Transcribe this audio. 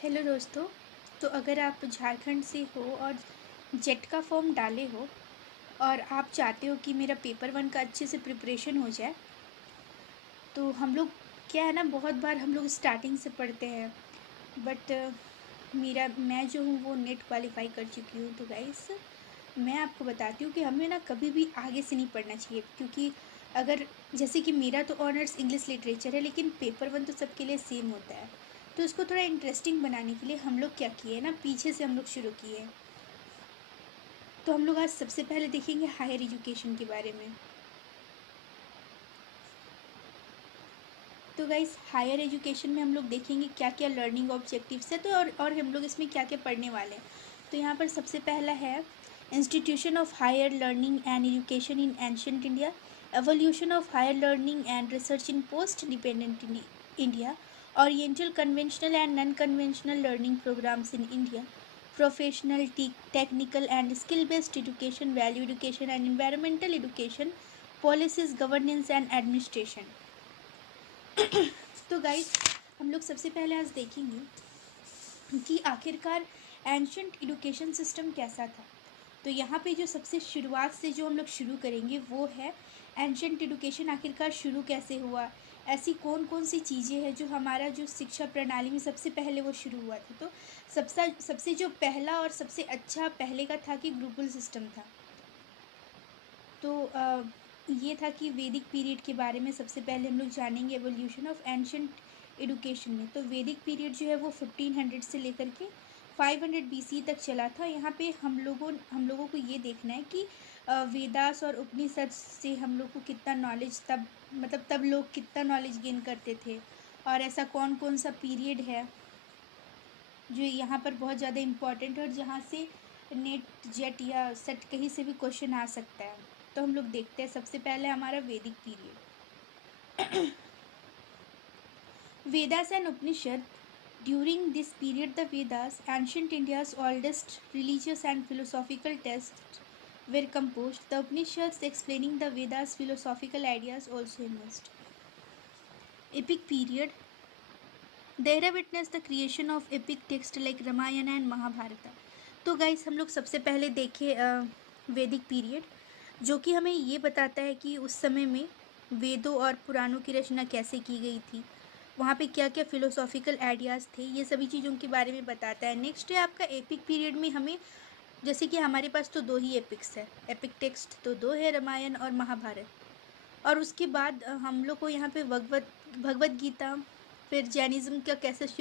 Hello दोस्तों। तो अगर आप झारखंड से हो और जेट का फॉर्म डाले हो और आप चाहते हो कि मेरा पेपर वन का अच्छे से प्रिपरेशन हो जाए, तो हम लोग क्या है ना, बहुत बार हम लोग स्टार्टिंग से पढ़ते हैं। बट मेरा मैं जो हूँ वो नेट क्वालिफाई कर चुकी हूँ। तो गाइस, मैं आपको बताती हूँ कि हमें ना कभी भी आगे से नहीं पढ़ना चाहिए, क्योंकि अगर जैसे कि मेरा तो ऑनर्स इंग्लिश लिटरेचर है, लेकिन पेपर वन तो सबके लिए सेम होता है। तो इसको थोड़ा इंटरेस्टिंग बनाने के लिए हम लोग क्या किए ना, पीछे से हम लोग शुरू किए। तो हम लोग आज सबसे पहले देखेंगे हायर एजुकेशन के बारे में। तो गाइस, हायर एजुकेशन में हम लोग देखेंगे क्या क्या लर्निंग ऑब्जेक्टिव्स है, तो और हम लोग इसमें क्या क्या पढ़ने वाले हैं। तो यहाँ पर सबसे पहला है institution of higher learning and education in ancient India, evolution of higher learning and research in post dependent India, oriental conventional and non conventional learning programmes in India, professional technical and skill based education, value education and environmental education, policies governance and administration. तो guys, हम लोग सबसे पहले आज देखेंगे कि आखिरकार ancient education system कैसा था। तो यहाँ पे जो सबसे शुरुआत से जो हम लोग शुरू करेंगे वो है एंशंट एजुकेशन आखिरकार शुरू कैसे हुआ। ऐसी कौन कौन सी चीज़ें हैं जो हमारा जो शिक्षा प्रणाली में सबसे पहले वो शुरू हुआ था। तो सबसे सबसे जो पहला और सबसे अच्छा पहले का था कि गुरुकुल सिस्टम था। तो ये था कि वैदिक पीरियड के बारे में सबसे पहले हम लोग जानेंगे, एवोल्यूशन ऑफ एंशंट एजुकेशन में। तो वैदिक पीरियड जो है वो 1500 से लेकर के 500 BC तक चला था। यहाँ पे हम लोगों को ये देखना है कि वेदास और उपनिषद से हम लोग को कितना नॉलेज तब, मतलब तब लोग कितना नॉलेज गेन करते थे, और ऐसा कौन कौन सा पीरियड है जो यहाँ पर बहुत ज़्यादा इम्पॉर्टेंट है और जहाँ से नेट जेट या सेट कहीं से भी क्वेश्चन आ सकता है। तो हम लोग देखते हैं सबसे पहले हमारा वैदिक period. Vedas and Upanishad. During this period the Vedas, ancient India's oldest religious and philosophical texts, were composed. The Upanishads explaining the Vedas philosophical ideas also emerged. Epic period. The era witnessed the creation of epic texts like Ramayana and Mahabharata. तो guys, हम लोग सबसे पहले देखे वैदिक period, जो कि हमें ये बताता है कि उस समय में वेदों और पुराणों की रचना कैसे की गई थी, वहाँ पे क्या क्या फिलोसॉफिकल आइडियाज़ थे, ये सभी चीज़ों के बारे में बताता है। नेक्स्ट है आपका एपिक पीरियड में हमें, जैसे कि हमारे पास तो दो ही एपिक्स है, एपिक टेक्स्ट तो दो है, रामायण और महाभारत। और उसके बाद हम लोग को यहाँ पे भगवत गीता, फिर जैनिज़्म का कैसे शुरू